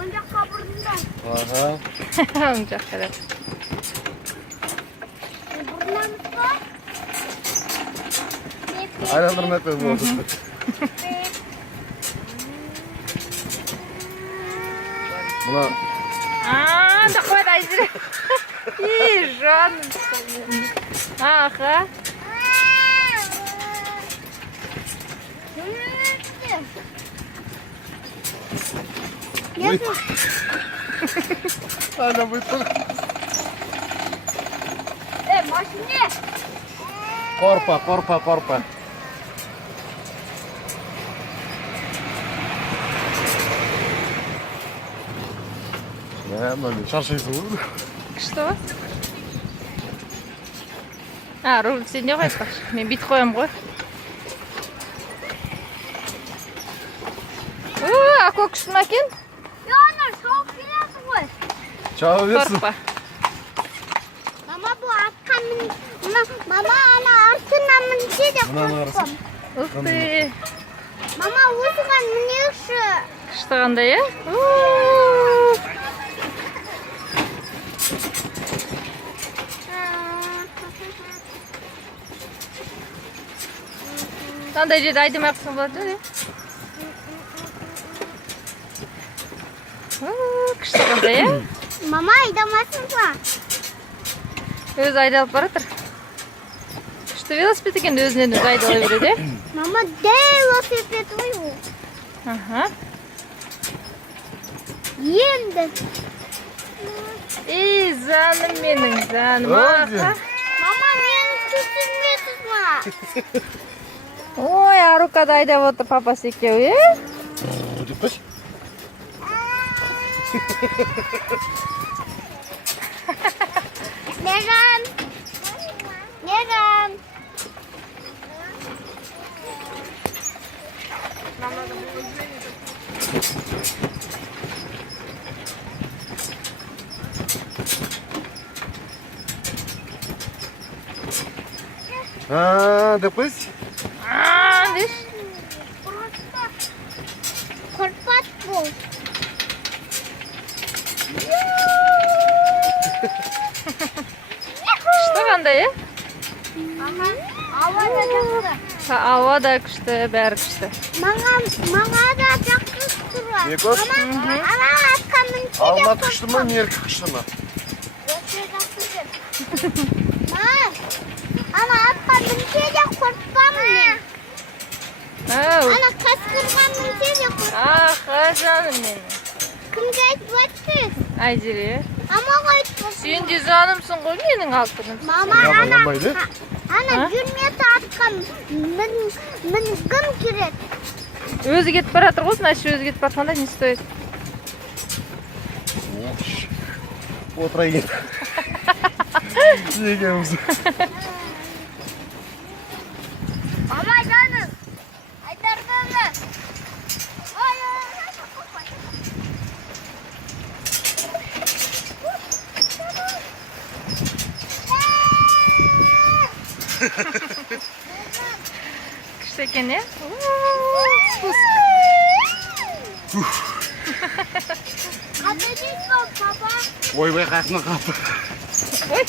Oyuncak burnundan. Aha. Oyuncak kadar. Burnundan mı? Aylandırma hep oldu. Buna Da koy da izle. İyi canım. Aha. Uy. Ana bıktım. Maşine. Korpa. Ne böyle şaşırsın olur. Что? Руль сен не қойып бақшы. Мен бүйтіп қоямын ғой. Ақыл күшті ма екен? Ана шауып келеді ғой. Çağır versin. Қорықпа. Mama bu atқа Mama ана артына мінсе де Мынаны қарасаң. қорқам. Ух ты. Мама осыған мінеші. Күшті қандай, е? Қандай жерде айдамай қылсаң болады, е? Күшті қандай, е? Мама айдамасын ба? Өзі айдалып баратыр. Күшті велосипед екен, өзінен өзі айдалай береді, е? Мама велосипед ой ол. Аха. Енді. Ей, жаным менің, жаным. Аха. Мама мені түсірмесіз ма? Ой, Арукада айдап отыр папасы екеуі, е? Деп қойшы. Меган. Меган. Деп қойшы. Деш. Қорпат бұл. Күшті қандай, е? Мама, ауа да жақсы. Ауа да күшті, бәрі күшті. Маңа да жақсы тұра. Не көз? Мама, ана атқа мінсе де Алмат күшті ма, меркі күшті ма? Өте жақсы жер. Ана атқа мінсе де қорқпамын мен. Ана қасқырға мінсе де қорқпамын. Аха, жаным менің. Кімге айтып отырсыз? Айзере. Амаға айтып отырсыз. Сен де жанымсың ғой менің алтыным. Мама, Янбайды. ана жүрмеді атқа мінгім керек. Өзі кетіп баратыр ғой, значит өзі кетіп баратқанда не стоит? Отырайын. Екеуміз. Мама, жаным. Айтардыңы. Күшті екен, е? Қате дейсің ба, папа? Ойбай қақына қапты. Ой.